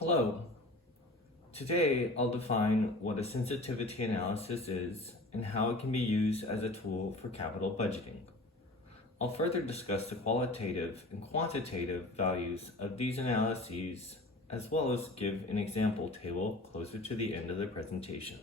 Hello. Today I'll define what a sensitivity analysis is and how it can be used as a tool for capital budgeting. I'll further discuss the qualitative and quantitative values of these analyses as well as give an example table closer to the end of the presentation.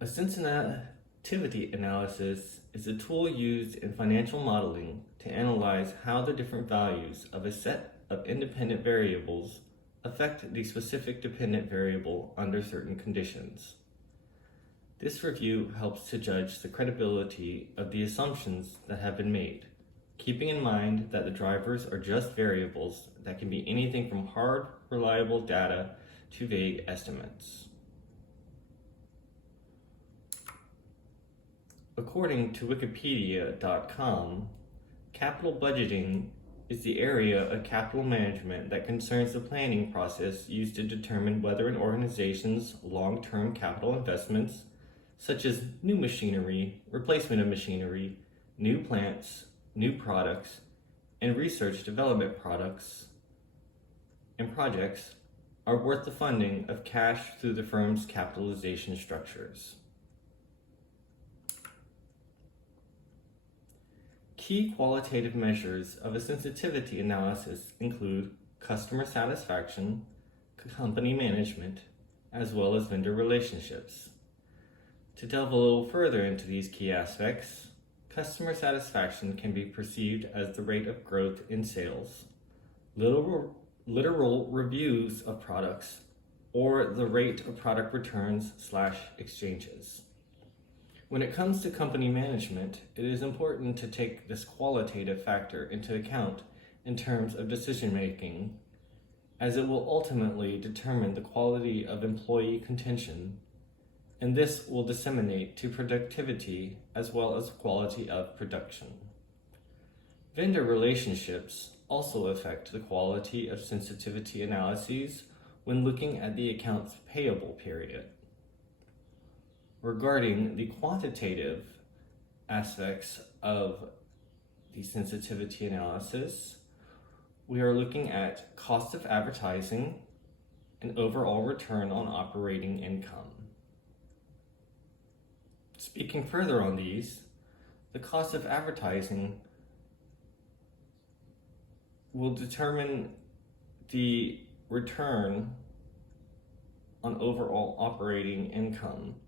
A sensitivity analysis is a tool used in financial modeling to analyze how the different values of a set of independent variables affect the specific dependent variable under certain conditions. This review helps to judge the credibility of the assumptions that have been made, keeping in mind that the drivers are just variables that can be anything from hard, reliable data to vague estimates. According to Wikipedia.com, capital budgeting is the area of capital management that concerns the planning process used to determine whether an organization's long-term capital investments, such as new machinery, replacement of machinery, new plants, new products, and research development products and projects, are worth the funding of cash through the firm's capitalization structures. Key qualitative measures of a sensitivity analysis include customer satisfaction, company management, as well as vendor relationships. To delve a little further into these key aspects, customer satisfaction can be perceived as the rate of growth in sales, literal reviews of products, or the rate of product returns/exchanges. When it comes to company management, it is important to take this qualitative factor into account in terms of decision making, as it will ultimately determine the quality of employee contention, and this will disseminate to productivity as well as quality of production. Vendor relationships also affect the quality of sensitivity analyses when looking at the accounts payable period. Regarding the quantitative aspects of the sensitivity analysis, we are looking at cost of advertising and overall return on operating income. Speaking further on these, the cost of advertising will determine the return on overall operating income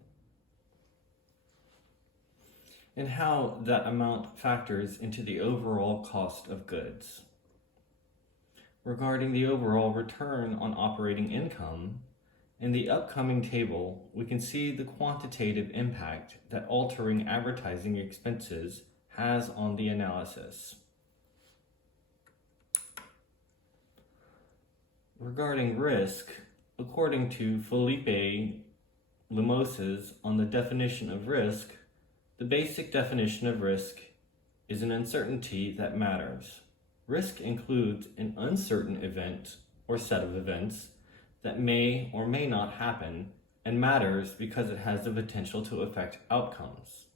and how that amount factors into the overall cost of goods. Regarding the overall return on operating income, in the upcoming table, we can see the quantitative impact that altering advertising expenses has on the analysis. Regarding risk, according to Felipe Limoses on the definition of risk, the basic definition of risk is an uncertainty that matters. Risk includes an uncertain event or set of events that may or may not happen and matters because it has the potential to affect outcomes.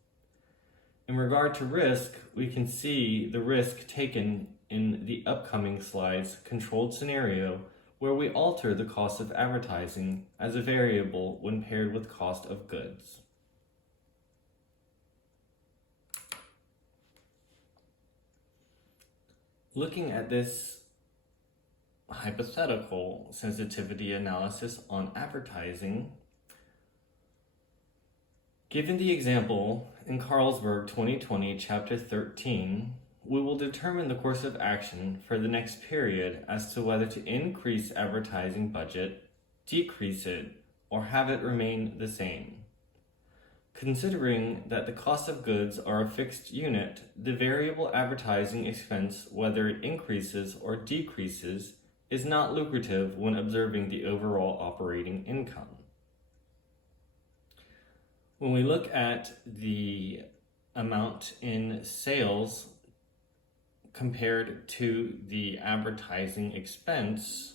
In regard to risk, we can see the risk taken in the upcoming slide's controlled scenario where we alter the cost of advertising as a variable when paired with cost of goods. Looking at this hypothetical sensitivity analysis on advertising, given the example in Carlsberg 2020 Chapter 13, we will determine the course of action for the next period as to whether to increase advertising budget, decrease it, or have it remain the same. Considering that the cost of goods are a fixed unit, the variable advertising expense, whether it increases or decreases, is not lucrative when observing the overall operating income. When we look at the amount in sales compared to the advertising expense,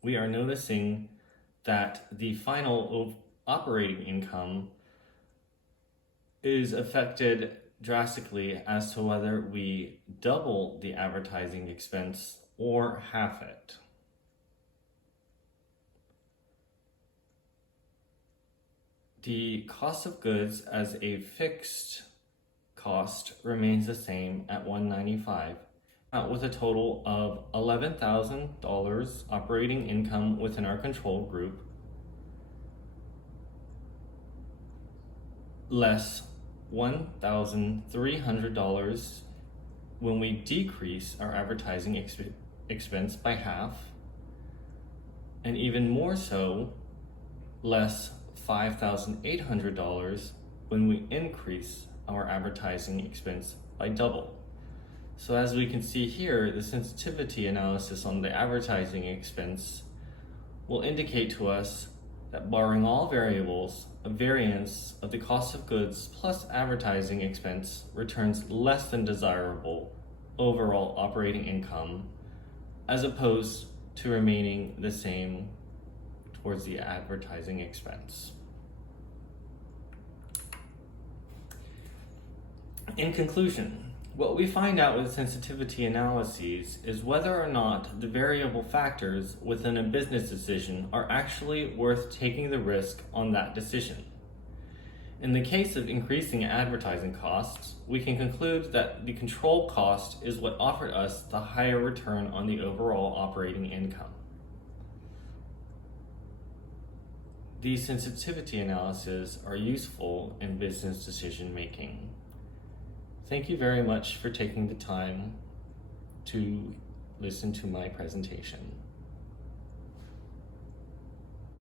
we are noticing that the final operating income is affected drastically as to whether we double the advertising expense or half it. The cost of goods as a fixed cost remains the same at $195, with a total of $11,000 operating income within our control group, less $1,300 when we decrease our advertising expense by half, and even more so, less $5,800 when we increase our advertising expense by double. So as we can see here, the sensitivity analysis on the advertising expense will indicate to us that barring all variables, a variance of the cost of goods plus advertising expense returns less than desirable overall operating income, as opposed to remaining the same towards the advertising expense. In conclusion, what we find out with sensitivity analyses is whether or not the variable factors within a business decision are actually worth taking the risk on that decision. In the case of increasing advertising costs, we can conclude that the control cost is what offered us the higher return on the overall operating income. These sensitivity analyses are useful in business decision making. Thank you very much for taking the time to listen to my presentation.